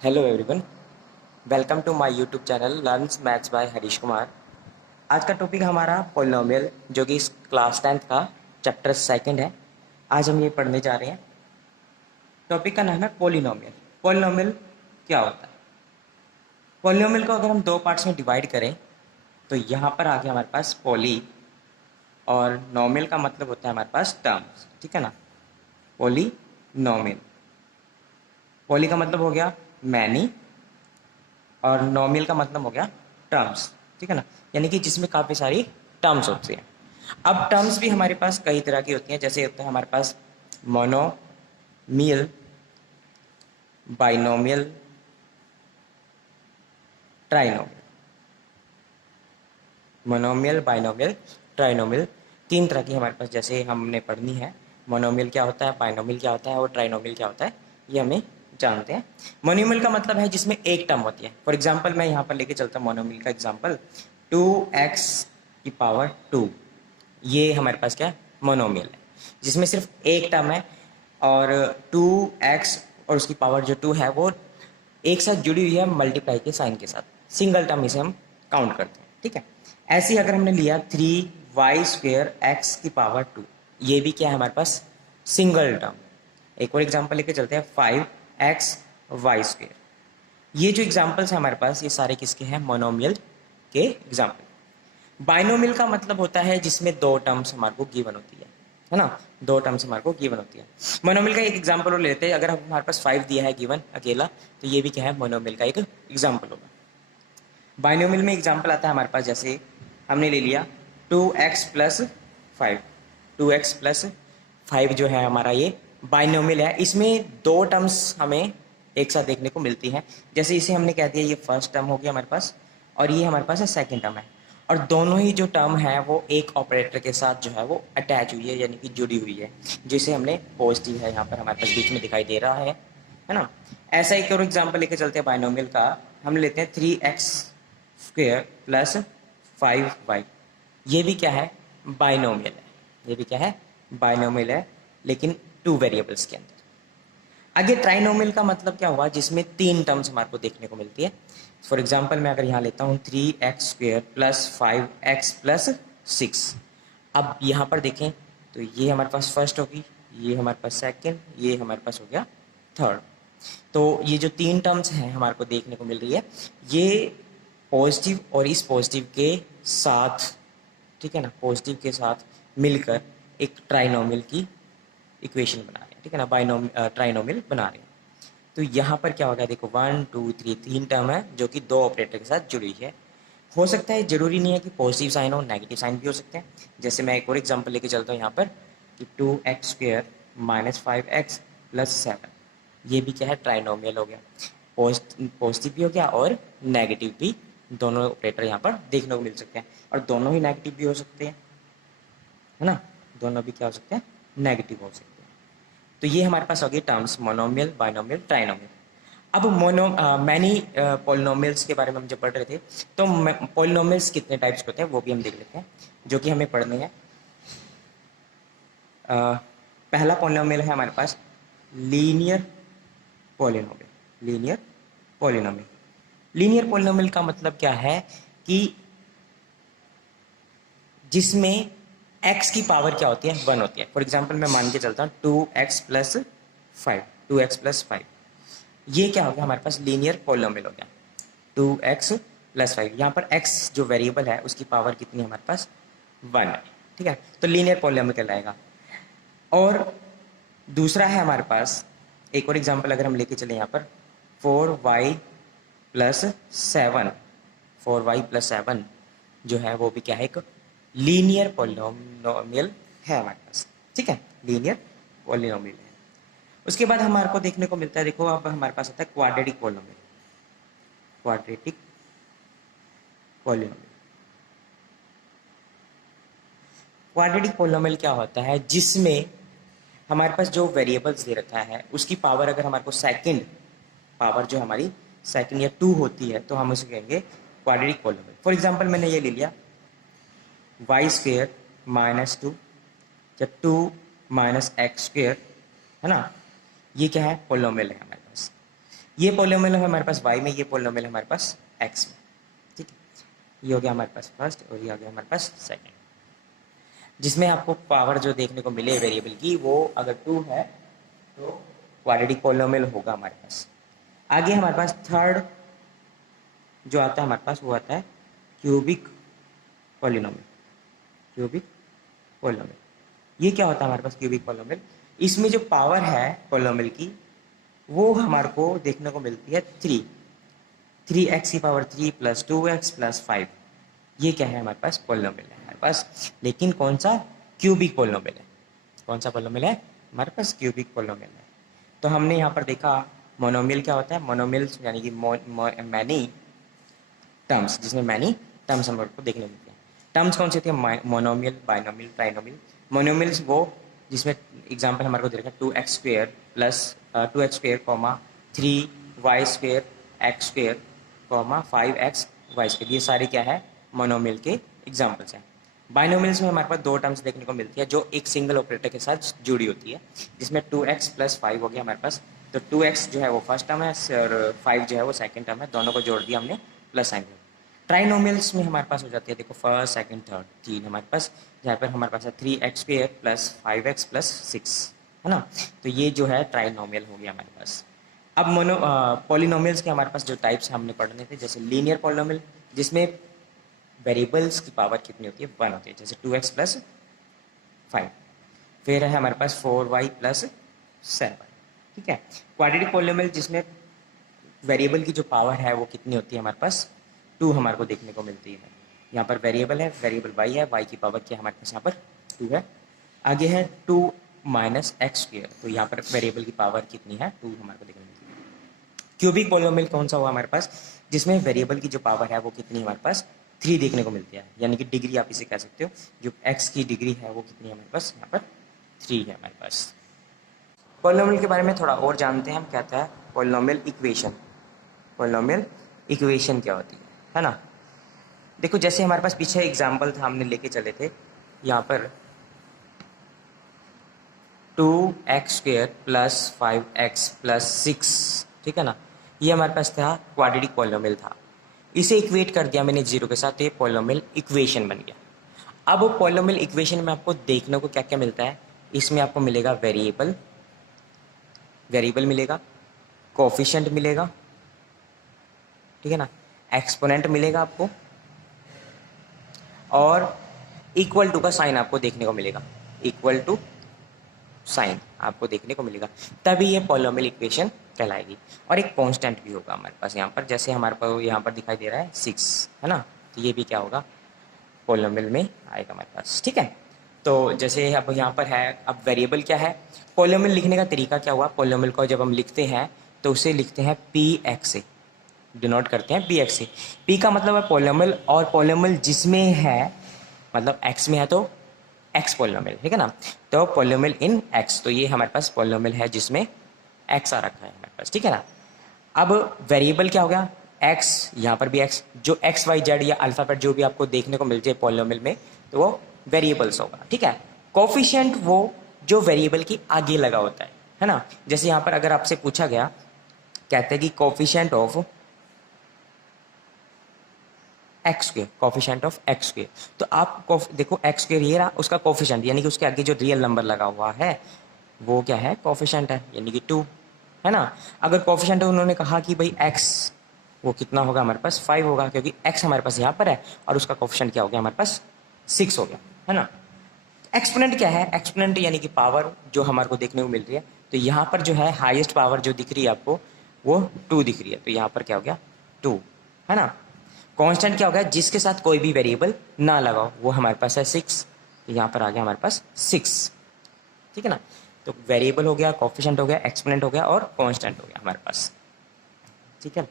Hello everyone, welcome to my YouTube channel learns maths by Harish Kumar. आज का topic हमारा polynomial जो कि इस क्लास 10th का चैप्टर सेकंड है। आज हम ये पढ़ने जा रहे हैं। टॉपिक का नाम है पॉलिनोमियल। पॉलिनोमियल क्या होता है? पॉलिनोमियल को अगर हम दो पार्ट्स में डिवाइड करें तो यहाँ पर आगे हमारे पास पॉली और नोमियल का मतलब होता है हमारे पास टर्म्स, ठीक है ना। पॉलिनोमियल, पॉली का मतलब हो गया मैनी और नॉमियल का मतलब हो गया टर्म्स, ठीक है ना। यानी कि जिसमें काफ़ी सारी टर्म्स होती हैं। अब टर्म्स भी हमारे पास कई तरह की होती हैं, जैसे होता है हमारे पास monomial, binomial, trinomial. Monomial, binomial, trinomial, तीन तरह की हमारे पास जैसे हमने पढ़नी है। मोनोमियल क्या होता है, बाइनोमियल क्या होता है और ट्राइनोमियल क्या होता है, ये हमें जानते हैं। मोनोमियल का मतलब है जिसमें एक टर्म होती है। फॉर एग्जांपल मैं यहाँ पर लेके चलता हूँ मोनोमियल का एग्जांपल, 2x⁻²। ये हमारे पास क्या है, मोनोमियल है, जिसमें सिर्फ एक टर्म है और 2x और उसकी पावर जो 2 है वो एक साथ जुड़ी हुई है मल्टीप्लाई के साइन के साथ। सिंगल टर्म इसे हम काउंट करते हैं, ठीक है। ऐसे ही अगर हमने लिया 3y² x⁻², ये भी क्या है हमारे पास, सिंगल टर्म। एक और एग्जांपल लेके चलते हैं 5xy²। ये जो एग्जांपल्स हैं हमारे पास, ये सारे किसके हैं, मोनोमियल के एग्जांपल। बाइनोमियल का मतलब होता है जिसमें दो टर्म्स हमारे को गिवन होती है ना। दो टर्म्स हमारे को गिवन होती है। मोनोमियल का एक एग्जांपल और लेते हैं। अगर हमारे पास 5 दिया है गिवन अकेला, तो ये भी क्या है, मोनोमियल का एक एग्जांपल होगा। बाइनोमियल में एग्जांपल आता है हमारे पास, जैसे हमने ले लिया 2x+5। 2x+5 जो है हमारा ये बाइनोमियल है। इसमें दो टर्म्स हमें एक साथ देखने को मिलती हैं। जैसे इसे हमने कह दिया ये फर्स्ट टर्म हो गया हमारे पास और ये हमारे पास है सेकेंड टर्म है। और दोनों ही जो टर्म है वो एक ऑपरेटर के साथ जो है वो अटैच हुई है, यानी कि जुड़ी हुई है, जिसे हमने पॉजिटिव है यहाँ पर हमारे पास बीच में दिखाई दे रहा है ना। ऐसा एक और एग्जांपल लेके चलते हैं बाइनोमियल का। हम लेते हैं 3x² + 5y। ये भी क्या है, बाइनोमियल है। ये भी क्या है, बाइनोमियल है, लेकिन टू वेरिएबल्स के अंदर। आगे ट्राइनोमियल का मतलब क्या हुआ, जिसमें तीन टर्म्स हमारे को देखने को मिलती है। फॉर एग्जाम्पल मैं अगर यहाँ लेता हूँ 3x² + 5x + 6। अब यहाँ पर देखें तो ये हमारे पास फर्स्ट होगी, ये हमारे पास सेकंड, ये हमारे पास हो गया थर्ड। तो ये जो तीन टर्म्स हैं हमारे को देखने को मिल रही है, ये पॉजिटिव और इस पॉजिटिव के साथ, ठीक है ना, पॉजिटिव के साथ मिलकर एक ट्राइनोमियल की इक्वेशन बना रहे हैं, ठीक है ना, ट्राइनोमियल बना रहे हैं। तो यहाँ पर क्या होगा, देखो 1 2 3 तीन टर्म है जो कि दो ऑपरेटर के साथ जुड़ी है। हो सकता है, जरूरी नहीं है कि पॉजिटिव साइन हो, नेगेटिव साइन भी हो सकते हैं। जैसे मैं एक और एग्जांपल लेके चलता हूँ यहाँ पर कि 2x² - 5x + 7। ये भी क्या है, ट्राइनोमियल हो गया। पॉजिटिव भी हो गया और नेगेटिव भी, दोनों ऑपरेटर यहाँ पर देखने को मिल सकते हैं। और दोनों ही नेगेटिव भी हो सकते हैं, है ना। दोनों भी क्या हो सकते हैं, नेगेटिव हो सकते हैं। तो ये हमारे पास हो गई टर्म्स मोनोमियल, बाइनोमियल, ट्राइनोमियल। अब मैनी पॉलिनोमियल्स के बारे में हम जब पढ़ रहे थे, तो पॉलिनोमियल्स कितने टाइप्स के होते हैं वो भी हम देख लेते हैं, जो कि हमें पढ़ने हैं। पहला पॉलिनोमियल है हमारे पास linear polynomial. Linear polynomial, linear polynomial का मतलब क्या है कि जिसमें x की पावर क्या होती है, 1 होती है। फॉर एग्जाम्पल मैं मान के चलता हूँ 2x+5। 2x+5 ये क्या हो गया, हमारे पास लीनियर पॉलिनोमियल हो गया। 2x+5, यहाँ पर x जो वेरिएबल है उसकी पावर कितनी है हमारे पास, 1 है, ठीक है। तो लीनियर पॉलिनोमियल कहलाएगा। और दूसरा है हमारे पास, एक और एग्जांपल अगर हम लेके चले यहाँ पर 4y + 7। 4y + 7 जो है वो भी क्या है, एक लीनियर पॉलिनोमियल है हमारे पास, ठीक है। लीनियर पॉलिनोमियल है। उसके बाद हमारे को देखने को मिलता है, देखो अब हमारे पास आता है quadratic polynomial. Quadratic polynomial, quadratic polynomial क्या होता है, जिसमें हमारे पास जो वेरिएबल्स दे रखा है उसकी पावर अगर हमारे को सेकंड पावर जो हमारी सेकंड या 2 होती है, तो हम उसे कहेंगे क्वाड्रेटिक पॉलिनोमियल। फॉर एग्जांपल मैंने ये ले लिया y² - 2, जब 2 - x², है ना। ये क्या है, पॉलिनोमियल है हमारे पास। ये पोलिनोमियल है हमारे पास y में, ये पोलिनोमियल है हमारे पास x में, ठीक है। ये हो गया हमारे पास फर्स्ट और ये आ गया हमारे पास सेकंड, जिसमें आपको पावर जो देखने को मिले वेरिएबल की वो अगर 2 है तो क्वाड्रेटिक पोलिनोमियल होगा हमारे पास। आगे हमारे पास थर्ड जो आता है हमारे पास वो आता है क्यूबिक पोलिनोमियल। क्यूबिक पोलिनोमियल ये क्या होता है हमारे पास क्यूबिक पोलिनोमियल? इसमें जो पावर है पोलिनोमियल की वो हमारे को देखने को मिलती है 3x की पावर 3 प्लस 2x प्लस 5। ये क्या है हमारे पास पोलिनोमियल है हमारे पास, लेकिन कौन सा? क्यूबिक पोलिनोमियल है। कौन सा पोलिनोमियल है हमारे पास? क्यूबिक पोलिनोमियल है। तो हमने यहाँ पर देखा मोनोमियल क्या होता है, मोनोमियल्स यानी कि मैनी टर्म्स, जिसमें मैनी टर्म्स हमारे को देखने मिलते हैं। टर्म्स कौन से थे? Monomial, binomial, trinomial. मोनोमियल्स वो जिसमें एग्जांपल हमारे को दे रखा है 2x square plus 2x square comma 3y square x square comma 5x y square, ये सारे क्या है मोनोमियल के एग्जांपल्स हैं। बाइनोमियल्स में हमारे पास दो टर्म्स देखने को मिलती है जो एक सिंगल ऑपरेटर के साथ जुड़ी होती है, जिसमें 2x प्लस 5 हो गया हमारे पास। तो 2x जो है वो फर्स्ट टर्म है और 5 जो है वो सेकंड टर्म है, दोनों को जोड़ दिया हमने प्लस साइन। ट्राइनोमियल्स में हमारे पास हो जाती है देखो फर्स्ट सेकंड थर्ड, तीन हमारे पास, जहाँ पर हमारे पास है 3x square plus 5x plus 6, है ना। तो ये जो है ट्राइनोमियल हो गया हमारे पास। अब पॉलिनोमियल्स के हमारे पास जो टाइप्स हमने पढ़ने थे, जैसे लीनियर पॉलिनोमियल जिसमें वेरिएबल्स की पावर कितनी होती है? 1 होती है, जैसे 2x प्लस 5। फिर है हमारे पास 4y प्लस 7, ठीक है। क्वाड्रेटिक पॉलिनोमियल जिसमें वेरिएबल की जो पावर है वो कितनी होती है हमारे पास? 2 हमारे को देखने को मिलती है। यहाँ पर वेरिएबल है, वेरिएबल y है, y की पावर क्या हमारे पास यहाँ पर 2 है। आगे है 2 माइनस एक्स स्क्वेयर, तो यहाँ पर वेरिएबल की पावर कितनी है? 2 हमारे को देखने मिलती है। क्यूबिक पॉलिनोमियल कौन सा हुआ हमारे पास? जिसमें वेरिएबल की जो पावर है वो कितनी हमारे पास? 3 देखने को मिलती है, यानी कि डिग्री आप इसे कह सकते हो। जो x की डिग्री है वो कितनी है हमारे पास? यहाँ पर 3 है हमारे पास। पॉलिनोमियल के बारे में थोड़ा और जानते हैं हम, क्या है पॉलिनोमियल इक्वेशन। पॉलिनोमियल इक्वेशन क्या होती है ना। देखो जैसे हमारे पास पीछे एग्जाम्पल था, हमने लेके चले थे यहाँ पर 2x square plus 5x plus 6, ठीक है ना। ये हमारे पास था क्वाड्रेटिक पॉलिनोमियल था, इसे इक्वेट कर दिया मैंने 0 के साथ, ये पॉलिनोमियल इक्वेशन बन गया। अब पॉलिनोमियल इक्वेशन में आपको देखने को क्या क्या मिलता है? इसमें आपको मिलेगा वेरिएबल मिलेगा, कोफिशिएंट मिलेगा, ठीक है ना, एक्सपोनेंट मिलेगा आपको, और इक्वल टू का साइन आपको देखने को मिलेगा। इक्वल टू साइन आपको देखने को मिलेगा, तभी ये पॉलिनोमियल इक्वेशन कहलाएगी। और एक कांस्टेंट भी होगा हमारे पास यहाँ पर, जैसे हमारे पास यहाँ पर दिखाई दे रहा है 6, है ना। तो ये भी क्या होगा? पॉलिनोमियल में आएगा हमारे पास, ठीक है। तो जैसे अब यहाँ पर है, अब वेरिएबल क्या है? पॉलिनोमियल लिखने का तरीका क्या हुआ? पॉलिनोमियल को जब हम लिखते हैं तो उसे लिखते हैं px से, डिनोट करते हैं px से। p का मतलब है पॉलिनोमियल, और पॉलिनोमियल जिसमें है मतलब x में है तो x पॉलिनोमियल, ठीक है ना। तो पॉलिनोमियल इन x, तो ये हमारे पास पॉलिनोमियल है जिसमें x आ रखा है हमारे पास, ठीक है ना। अब वेरिएबल क्या हो गया? x, यहाँ पर भी x, जो x y z या अल्फाबेट जो भी आपको देखने को मिलते हैं पॉलिनोमियल में, तो वो वेरिएबल्स होगा, ठीक है। कोफिशिएंट वो जो वेरिएबल की आगे लगा होता है ना। जैसे यहाँ पर अगर आपसे पूछा गया, कहते हैं कि coefficient of x square, coefficient of x square, तो आप देखो एक्स स्क्वेयर ये रहा उसका कोफिशिएंट, यानी कि उसके आगे जो रियल नंबर लगा हुआ है वो क्या है? कोफिशिएंट है, यानी कि 2, है ना। अगर कोफिशिएंट उन्होंने कहा कि भाई एक्स, वो कितना होगा हमारे पास? 5 होगा, क्योंकि एक्स हमारे पास यहाँ पर है और उसका कोफिशिएंट क्या हो गया हमारे पास? 6 हो गया, है ना। एक्सपोनेंट क्या है? एक्सपोनेंट यानी कि पावर जो हमारे को देखने को मिल रही है, तो यहाँ पर जो है हाईएस्ट पावर जो दिख रही है आपको वो 2 दिख रही है, तो यहाँ पर क्या हो गया? 2, है ना। कांस्टेंट क्या हो गया? जिसके साथ कोई भी वेरिएबल ना लगाओ, वो हमारे पास है 6, तो यहाँ पर आ गया हमारे पास 6, ठीक है ना। तो वेरिएबल हो गया, कोफिशिएंट हो गया, एक्सपोनेंट हो गया और कांस्टेंट हो गया हमारे पास, ठीक है।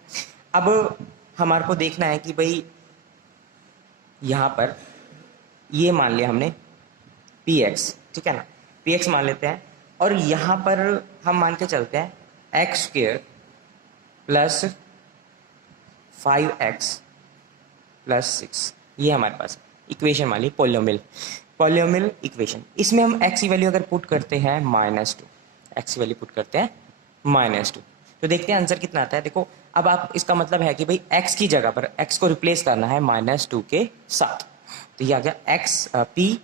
अब हमारे को देखना है कि भाई यहाँ पर ये मान लिया हमने px, ठीक है ना, px मान लेते हैं, और यहाँ पर हम मान के चलते हैं x square plus 5x plus 6, ये हमारे पास इक्वेशन मान ली पॉलिनोमियल इक्वेशन। इसमें हम x की वैल्यू अगर पुट करते हैं -2, x की वैल्यू पुट करते हैं -2, तो देखते हैं आंसर कितना आता है। देखो अब आप इसका मतलब है कि भाई x की जगह पर x को रिप्लेस करना है -2 के साथ, तो ये आ गया x p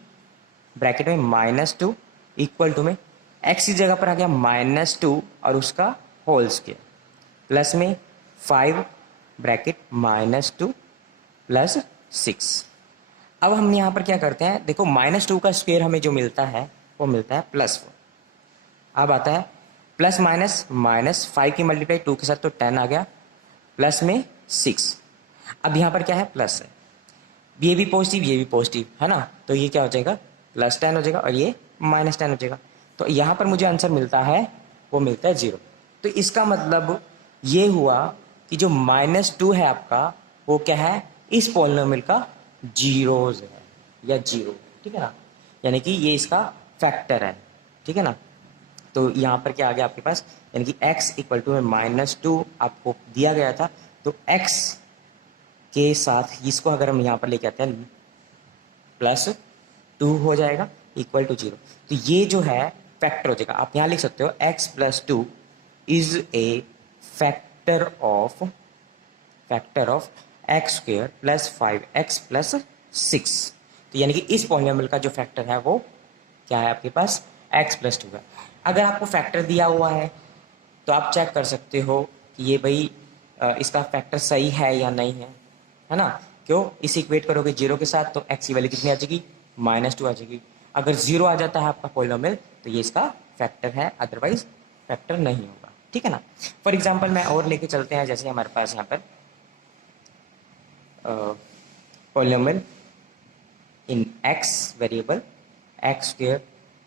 ब्रैकेट में -2 इक्वल टू में x की जगह पर आ गया -2 और उसका होल स्क्वायर प्लस में 5 ब्रैकेट -2 प्लस 6। अब हम यहाँ पर क्या करते हैं, देखो -2 का स्क्वायर हमें जो मिलता है वो मिलता है +4। अब आता है प्लस माइनस -5 की मल्टीप्लाई 2 के साथ तो 10 आ गया, प्लस में 6। अब यहाँ पर क्या है, प्लस है, ये भी पॉजिटिव ये भी पॉजिटिव है ना, तो ये क्या हो जाएगा +10 हो जाएगा और ये -10 हो जाएगा। तो यहाँ पर मुझे आंसर मिलता है वो मिलता है 0। तो इसका मतलब ये हुआ कि जो -2 है आपका वो क्या है, इस पॉलिनोमियल का जीरोज है या 0, ठीक है ना, यानी कि ये इसका फैक्टर है, ठीक है ना। तो यहाँ पर क्या आ गया आपके पास, यानी कि x इक्वल टू में -2 आपको दिया गया था, तो x के साथ इसको अगर हम यहाँ पर लेके आते हैं +2 हो जाएगा इक्वल टू 0। तो ये जो है फैक्टर हो जाएगा, आप यहाँ लिख सकते हो x + 2 is a factor of x² + 5x + 6। तो यानी कि इस पॉलिनोमियल का जो फैक्टर है वो क्या है आपके पास, x + 2 है। अगर आपको फैक्टर दिया हुआ है तो आप चेक कर सकते हो कि ये भाई इसका फैक्टर सही है या नहीं है ना। क्यों, इसे इक्वेट करोगे 0 के साथ तो x की वैल्यू कितनी आ जाएगी, -2 आ जाएगी। अगर 0 आ जाता है आपका पॉलिनोमियल तो ये इसका फैक्टर है, अदरवाइज फैक्टर नहीं होगा, ठीक है ना। फॉर एग्जाम्पल मैं और लेके चलते हैं, जैसे हमारे पास यहाँ पर पॉलिनोमियल इन x वेरिएबल x²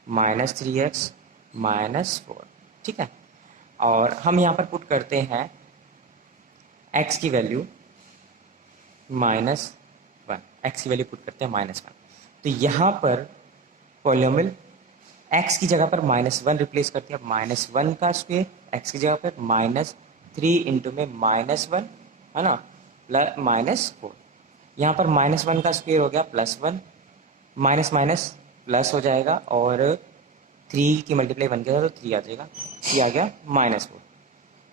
-3x -4, ठीक है। और हम यहाँ पर पुट करते हैं x की वैल्यू -1, x की वैल्यू पुट करते हैं -1। तो यहाँ पर पॉलिनोमियल x की जगह पर -1 रिप्लेस करते हैं, -1 का स्क्वायर x की जगह पर -3 इंटू में -1 है ना -4। यहाँ पर -1 का स्क्वायर हो गया +1, माइनस माइनस प्लस हो जाएगा और 3 की मल्टीप्लाई 1 के साथ तो 3 आ जाएगा, 3 आ गया -4।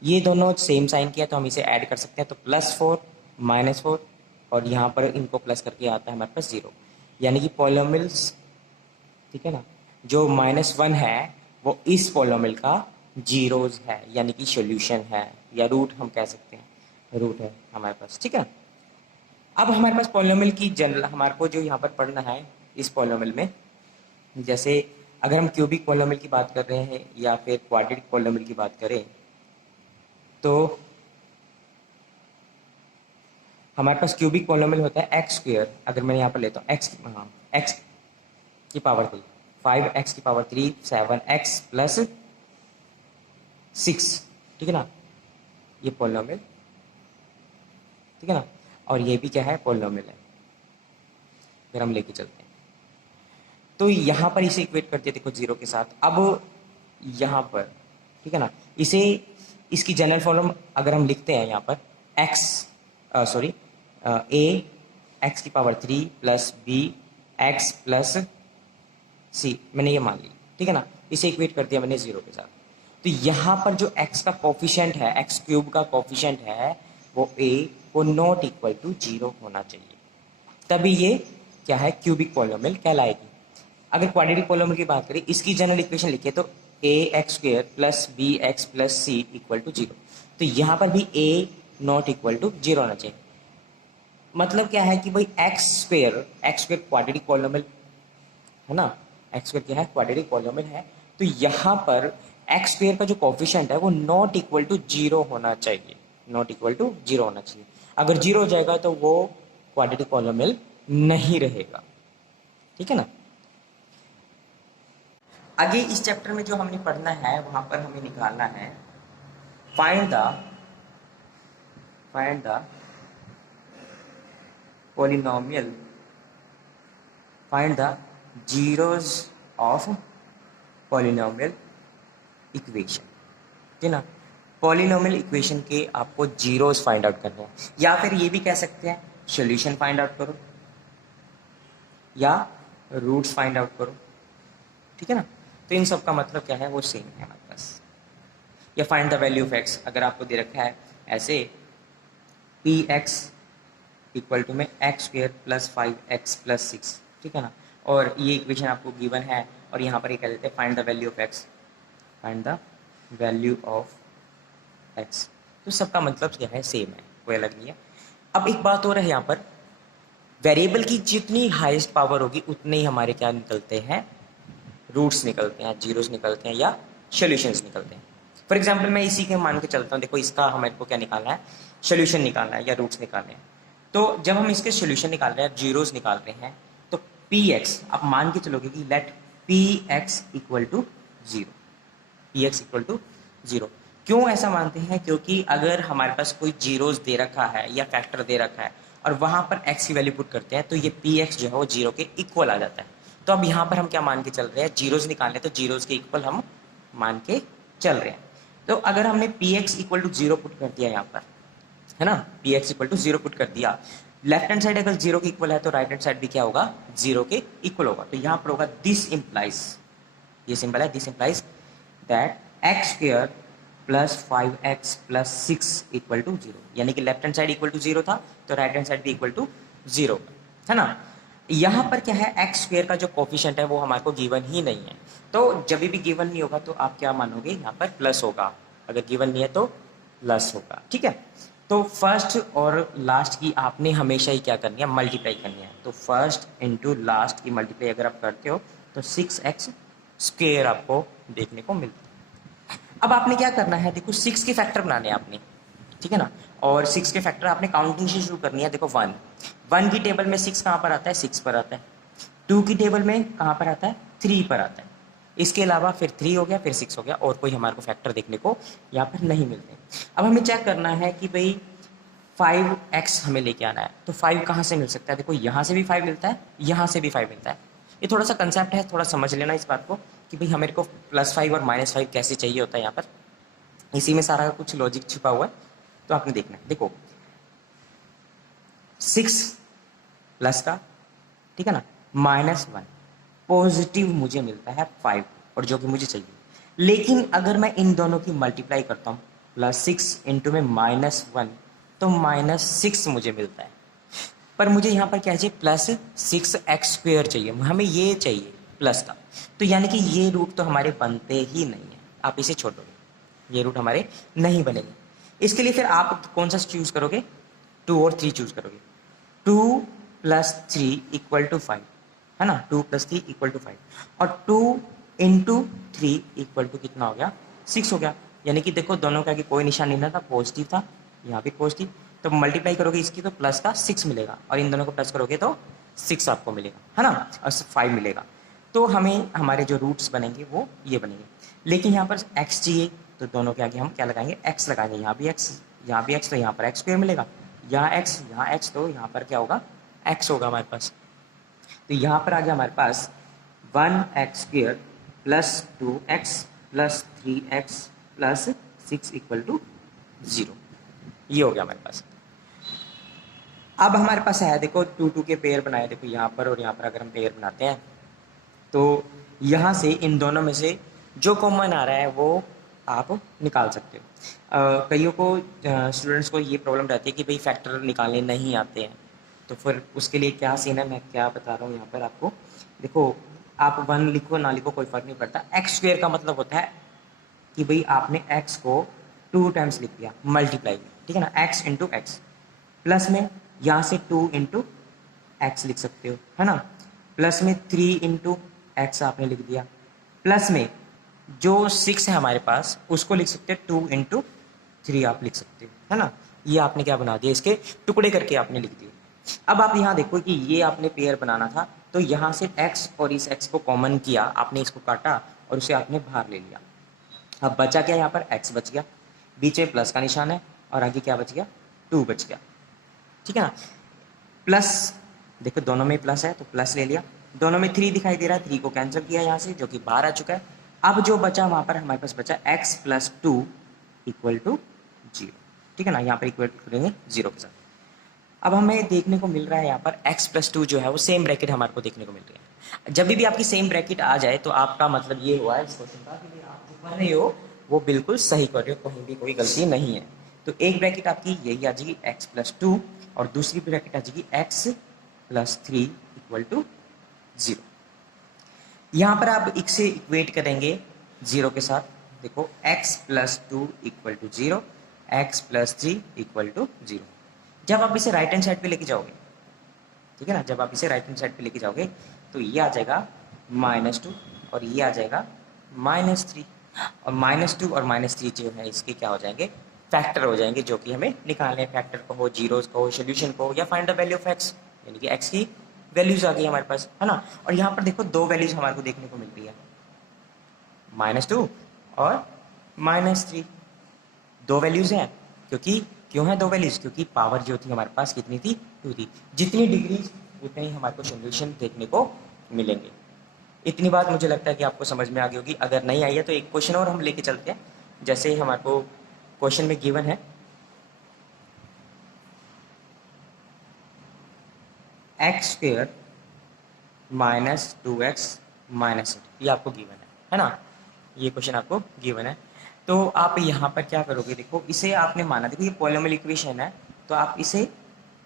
ये दोनों सेम साइन किया तो हम इसे ऐड कर सकते हैं, तो +4 -4 और यहाँ पर इनको प्लस करके आता है हमारे पास 0, यानी कि पॉलिनोमियल्स, ठीक है ना, जो -1 है वो इस पॉलिनोमियल का जीरोज है, यानी कि सॉल्यूशन है या रूट हम कह सकते हैं, रूट है हमारे पास, ठीक है। अब हमारे पास पॉलिनोमियल की जनरल हमारे को जो यहाँ पर पढ़ना है इस पॉलिनोमियल में, जैसे अगर हम क्यूबिक पॉलिनोमियल की बात कर रहे हैं या फिर क्वाड्रेटिक पॉलिनोमियल की बात करें, तो हमारे पास क्यूबिक पॉलिनोमियल होता है x²। अगर मैं यहाँ पर लेता हूँ x की पावर 3, 5x की पावर 3, 7x + 6, ठीक है ना, ये पॉलिनोमियल, ठीक है ना, और ये भी क्या है, पॉलिनोमियल है। फिर हम लेके चलते हैं, तो यहाँ पर इसे इक्वेट करते हैं देखो 0 के साथ। अब यहाँ पर, ठीक है ना, इसे इसकी जनरल फॉर्म अगर हम लिखते हैं यहाँ पर a x की पावर 3 + b x + c, मैंने ये मान ली, ठीक है ना, इसे इक्वेट कर दिया मैंने 0 के साथ। तो यहाँ पर जो x का कोफिशिएंट है, x³ का कोफिशिएंट है वो a को नॉट इक्वल टू 0 होना चाहिए, तभी ये क्या है, क्यूबिक पॉलिनोमियल कहलाएगी। अगर क्वाड्रेटिक पॉलिनोमियल की बात करें, इसकी जनरल इक्वेशन लिखिए तो ax² + bx + c = 0, तो यहाँ पर भी a नॉट इक्वल टू 0 होना चाहिए। मतलब क्या है कि भाई x² क्वाड्रेटिक पॉलिनोमियल है ना, x² क्या है, क्वाड्रेटिक पॉलिनोमियल है, तो यहाँ पर x² का जो कोफिशिएंट है वो नॉट इक्वल टू 0 होना चाहिए, नॉट इक्वल टू 0 होना चाहिए। अगर 0 हो जाएगा तो वो क्वाड्रेटिक पॉलिनोमियल नहीं रहेगा, ठीक है ना। आगे इस चैप्टर में जो हमने पढ़ना है वहां पर हमें निकालना है find the polynomial, find the zeros of polynomial equation, ठीक है ना। पॉलिनोमियल इक्वेशन के आपको जीरोज फाइंड आउट करने हैं, या फिर ये भी कह सकते हैं सॉल्यूशन फाइंड आउट करो या रूट्स फाइंड आउट करो, ठीक है ना। तो इन सब का मतलब क्या है, वो सेम है हमारे पास। या find the value of x, अगर आपको दे रखा है ऐसे पी एक्स इक्वल टू में x square plus 5x plus 6, ठीक है ना, और ये इक्वेशन आपको गिवन है, और यहाँ पर ये कह देते हैं find the value of x, find the value of x. तो सबका मतलब क्या है, सेम है, कोई अलग नहीं है। अब एक बात और है यहाँ पर, वेरिएबल की जितनी हाईएस्ट पावर होगी उतने ही हमारे क्या निकलते हैं, रूट्स निकलते हैं, जीरोस निकलते हैं या सोल्यूशंस निकलते हैं। फॉर एग्जांपल मैं इसी के मान के चलता हूँ, देखो इसका हमारे को क्या निकालना है, सोल्यूशन निकालना है या रूट्स निकालने हैं। तो जब हम इसके सोल्यूशन निकाल रहे हैं, जीरोस निकाल रहे हैं, तो पी एक्स आप मान के चलोगे कि let P X equal to zero, P X equal to zero. क्यों ऐसा मानते हैं, क्योंकि अगर हमारे पास कोई जीरोस दे रखा है या फैक्टर दे रखा है और वहां पर एक्स की वैल्यू पुट करते हैं तो ये पी एक्स जो है वो जीरो के इक्वल आ जाता है। तो अब यहाँ पर हम क्या मान के चल रहे हैं, जीरोस निकालने, तो जीरोस के इक्वल हम मान के चल रहे हैं। तो अगर हमने P X equal to zero put कर दिया यहाँ पर, है ना, P X equal to zero put कर दिया, लेफ्ट हैंड साइड अगर जीरो के इक्वल है तो राइट हैंड साइड भी क्या होगा, जीरो के इक्वल होगा। तो यहाँ पर होगा दिस इंप्लाइज, ये सिंपल है, this implies that X square plus 5x plus 6 equal to zero, यानी कि left hand side equal to zero था तो राइट हैंड साइड भी इक्वल टू जीरो, है ना। यहाँ पर क्या है, एक्स स्क्वायर का जो कोफिशिएंट है वो हमारे को गिवन ही नहीं है, तो जब भी गिवन नहीं होगा तो आप क्या मानोगे, यहाँ पर प्लस होगा, अगर गिवन नहीं है तो प्लस होगा, ठीक है। तो फर्स्ट और लास्ट की आपने हमेशा ही क्या करनी है, मल्टीप्लाई करनी है। तो फर्स्ट इंटू लास्ट की मल्टीप्लाई अगर आप करते हो तो 6x स्क्वायर आपको देखने को मिलता है। अब आपने क्या करना है, देखो 6 के फैक्टर बनाने हैं आपने, ठीक है ना, और 6 के फैक्टर आपने काउंटिंग से शुरू करनी है। देखो 1 की टेबल में 6 कहाँ पर आता है, 6 पर आता है। 2 की टेबल में कहाँ पर आता है, 3 पर आता है। इसके अलावा फिर 3 हो गया, फिर 6 हो गया, और कोई हमारे को फैक्टर देखने को यहाँ पर नहीं मिलते। अब हमें चेक करना है कि भाई 5x हमें लेके आना है, तो 5 कहाँ से मिल सकता है, देखो यहाँ से भी 5 मिलता है, यहाँ से भी 5 मिलता है। ये थोड़ा सा कंसेप्ट है, थोड़ा समझ लेना इस बात को कि भाई हमें को +5 और -5 कैसे चाहिए होता है, यहाँ पर इसी में सारा कुछ लॉजिक छुपा हुआ है, तो आपने देखना है। देखो 6 प्लस का, ठीक है ना, -1 पॉजिटिव मुझे मिलता है 5, और जो कि मुझे चाहिए। लेकिन अगर मैं इन दोनों की मल्टीप्लाई करता हूँ, +6 इंटू में -1 तो -6 मुझे मिलता है, पर मुझे यहाँ पर क्या चाहिए, +6x स्क्वायर चाहिए, हमें ये चाहिए प्लस का। तो यानी कि ये रूट तो हमारे बनते ही नहीं है, आप इसे छोड़ दोगे, ये रूट हमारे नहीं बनेंगे। इसके लिए फिर आप कौन सा चूज करोगे, 2 और 3 चूज करोगे। 2 + 3 = 5, है ना, 2 + 3 = 5, और 2 × 3 = कितना हो गया, 6 हो गया। यानी कि देखो दोनों का कि कोई निशान नहीं था, पॉजिटिव था, यहाँ भी पॉजिटिव, तो मल्टीप्लाई करोगे इसकी तो प्लस का 6 मिलेगा, और इन दोनों को प्लस करोगे तो 6 आपको मिलेगा, है ना, और 5 मिलेगा। तो हमें हमारे जो रूट्स बनेंगे वो ये बनेंगे। लेकिन यहाँ पर x चाहिए, तो दोनों के आगे हम क्या लगाएंगे, x लगाएंगे, यहाँ भी x, यहाँ भी x, तो यहाँ पर x स्क्वायर मिलेगा, यहाँ x, तो यहाँ पर क्या होगा, x होगा हमारे पास। तो यहाँ पर आ गया हमारे पास 1x² + 2x + 3x + 6 = 0, ये हो गया हमारे पास। अब हमारे पास है, देखो 2 के पेयर बनाए, देखो यहाँ पर और यहाँ पर अगर हम पेयर बनाते हैं तो यहाँ से इन दोनों में से जो कॉमन आ रहा है वो आप निकाल सकते हो। कईयों को स्टूडेंट्स को ये प्रॉब्लम रहती है कि भाई फैक्टर निकालने नहीं आते हैं, तो फिर उसके लिए क्या सीन है, मैं क्या बता रहा हूँ यहाँ पर आपको। देखो आप 1 लिखो ना लिखो कोई फर्क नहीं पड़ता, एक्स स्क्वायर का मतलब होता है कि भाई आपने x को 2 टाइम्स लिख दिया मल्टीप्लाई में, ठीक है ना, x × x, प्लस में यहाँ से 2 × x लिख सकते हो, है ना, प्लस में 3 × x आपने लिख दिया, प्लस में जो 6 है हमारे पास उसको लिख सकते हैं 2 × 3 आप लिख सकते हो, है ना। ये आपने क्या बना दिया, इसके टुकड़े करके आपने लिख दिए। अब आप यहाँ देखो कि ये आपने पेयर बनाना था, तो यहाँ से x और इस x को कॉमन किया, आपने इसको काटा और उसे आपने बाहर ले लिया। अब बचा क्या, यहाँ पर x बच गया, बीच में प्लस का निशान है, और आगे क्या बच गया, 2 बच गया, ठीक है ना। प्लस देखो दोनों में प्लस है तो प्लस ले लिया, दोनों में 3 दिखाई दे रहा है, 3 को कैंसिल किया यहाँ से, जो कि बाहर आ चुका है। अब जो बचा वहाँ पर हमारे पास बचा x + 2 = 0, ठीक है ना, यहाँ पर इक्वल करेंगे 0 के साथ। अब हमें देखने को मिल रहा है यहाँ पर x + 2 जो है वो सेम ब्रैकेट हमारे को देखने को मिल रही है। जब भी आपकी सेम ब्रैकेट आ जाए तो आपका मतलब ये हुआ है इस क्वेश्चन का कि आप जो कर रहे हो वो बिल्कुल सही कर रहे हो, कहीं भी कोई गलती नहीं है। तो एक ब्रैकेट आपकी यही आ जाएगी x+2 और दूसरी ब्रैकेट आ जाएगी x+3 इक्वल टू 0। यहाँ पर आप इसे इक्वेट करेंगे 0 के साथ। देखो x+2 equal to 0, x+3 equal to 0। जब आप इसे राइट हैंड साइड पे लेके जाओगे, ठीक है ना, जब आप इसे राइट हैंड साइड पे लेके जाओगे तो ये आ जाएगा -2 और ये आ जाएगा -3, और -2 और -3 जो है इसके क्या हो जाएंगे, फैक्टर हो जाएंगे, जो कि हमें निकालने हैं। फैक्टर को हो, जीरोस को हो, सोल्यूशन को हो, या find the value of x, यानी कि x की वैल्यूज आ गई हमारे पास, है ना। और यहाँ पर देखो दो वैल्यूज हमारे को देखने को मिल रही है, -2 और -3। दो वैल्यूज हैं, क्यों है दो वैल्यूज, क्योंकि पावर जो थी हमारे पास कितनी थी, 2 थी। जितनी डिग्री उतने ही हमारे को सोल्यूशन देखने को मिलेंगे। इतनी बात मुझे लगता है कि आपको समझ में आ गई होगी। अगर नहीं आई है तो एक क्वेश्चन और हम लेके चलते हैं। जैसे हमारे को क्वेश्चन में गिवन है x² - 2x - 8, ये आपको गिवन है ना, ये क्वेश्चन आपको गिवन है। तो आप यहाँ पर क्या करोगे, देखो इसे आपने माना, देखो ये पॉलिनोमियल इक्वेशन है, तो आप इसे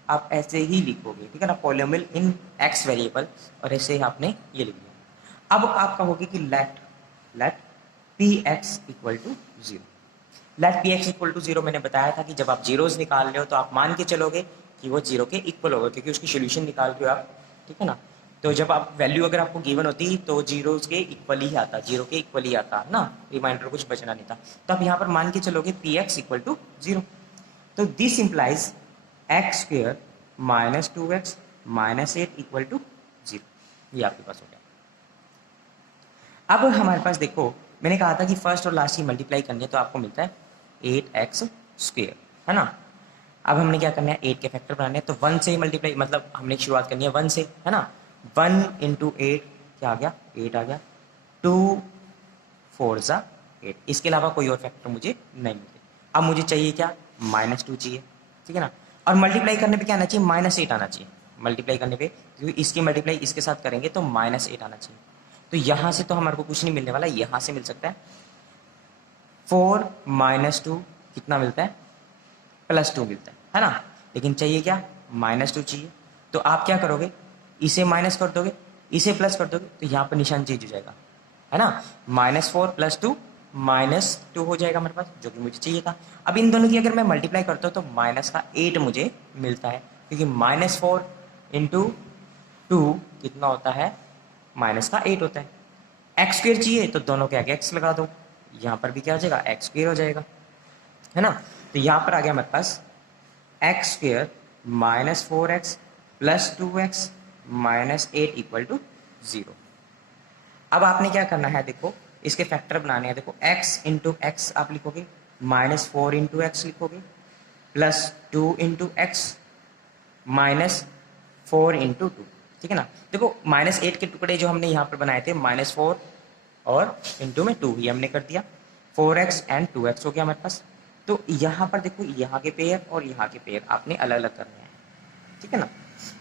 आप ऐसे ही लिखोगे, ठीक है ना, पॉलिनोमियल इन x वेरिएबल, और ऐसे ही आपने ये लिख दिया। अब आप कहोगे कि let px equal to 0। Let px equal to 0 मैंने बताया था कि जब आप जीरोस निकाल रहे हो तो आप मान के चलोगे कि वो 0 के इक्वल होगा, क्योंकि उसकी सोल्यूशन निकाल रहे हो आप, ठीक है ना। तो जब आप वैल्यू अगर आपको गिवन होती तो जीरोस के इक्वल ही आता, 0 के इक्वल ही आता ना, रिमाइंडर कुछ बचना नहीं था। तो आप यहाँ पर मान के चलोगे px इक्वल टू 0। तो this implies x² - 2x - 8 equal to 0। ये आपके पास हो गया। अब हमारे पास देखो, मैंने कहा था कि फर्स्ट और लास्ट की मल्टीप्लाई करनी है, तो आपको मिलता है 8x², है ना। अब हमने क्या करना है, 8 के फैक्टर बनाने हैं, तो 1 से ही मल्टीप्लाई, मतलब हमने शुरुआत करनी है 1 से, है ना। 1 × 8 क्या आ गया, 8 आ गया। 2 4 ज़ा 8, इसके अलावा कोई और फैक्टर मुझे नहीं मिलते। अब मुझे चाहिए क्या, -2 चाहिए, ठीक है ना। और मल्टीप्लाई करने पे क्या आना चाहिए, -8 आना चाहिए मल्टीप्लाई करने पे, क्योंकि इसकी मल्टीप्लाई इसके साथ करेंगे तो -8 आना चाहिए। तो यहाँ से तो हमारे को कुछ नहीं मिलने वाला, यहाँ से मिल सकता है। 4 - 2 कितना मिलता है, +2 मिलता है ना। लेकिन चाहिए क्या, -2 चाहिए। तो आप क्या करोगे, इसे माइनस कर दोगे, इसे प्लस कर दोगे, तो यहाँ पर निशान चेंज हो जाएगा, है ना। -4 + 2 -2 हो जाएगा हमारे पास, जो कि मुझे चाहिए था। अब इन दोनों की अगर मैं मल्टीप्लाई करता हूँ तो -8 मुझे मिलता है, क्योंकि -4 × 2 कितना होता है, -8 होता है। x² चाहिए तो दोनों के आगे x लगा दो, यहाँ पर भी क्या हो जाएगा, x² हो जाएगा, है ना। तो यहाँ पर आ गया हमारे पास x² - 4x + 2x - 8 equal to 0। अब आपने क्या करना है, देखो इसके फैक्टर बनाने हैं। देखो x × x आप लिखोगे, -4 × x लिखोगे, +2 × x -4 × 2, ठीक है ना। देखो -8 के टुकड़े जो हमने यहाँ पर बनाए थे, -4 और इंटू में 2, ये हमने कर दिया। 4x एंड 2x हो गया हमारे पास। तो यहाँ पर देखो, यहाँ के पेयर और यहाँ के पेयर आपने अलग अलग करने हैं, ठीक है ना।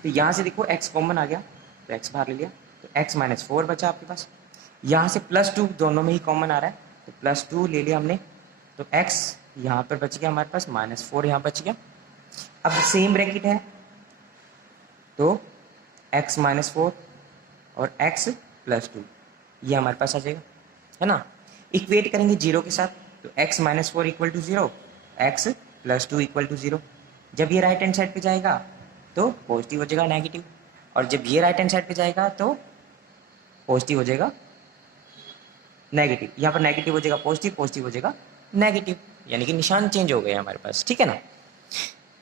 तो यहाँ से देखो x कॉमन आ गया, तो x बाहर ले लिया, तो x - 4 बचा आपके पास। यहाँ से +2 दोनों में ही कॉमन आ रहा है, तो +2 ले लिया हमने, तो x यहाँ पर बच गया हमारे पास, -4 यहाँ बच गया। अब सेम ब्रैकेट है, तो x - 4 और x + 2 ये हमारे पास आ जाएगा, है ना। इक्वेट करेंगे 0 के साथ, तो x - 4 equal to 0, x + 2 equal to 0। जब ये राइट हैंड साइड पे जाएगा तो पॉजिटिव हो जाएगा नेगेटिव, और जब ये राइट हैंड साइड पे जाएगा तो पॉजिटिव हो जाएगा नेगेटिव। यहाँ पर नेगेटिव हो जाएगा पॉजिटिव, पॉजिटिव हो जाएगा नेगेटिव, यानी कि निशान चेंज हो गए हमारे पास, ठीक है ना।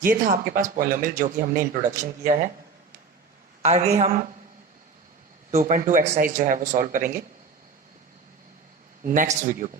ये था आपके पास पॉलिनोमियल, जो कि हमने इंट्रोडक्शन किया है। आगे हम 2.2 एक्सरसाइज जो है वो सॉल्व करेंगे नेक्स्ट वीडियो को।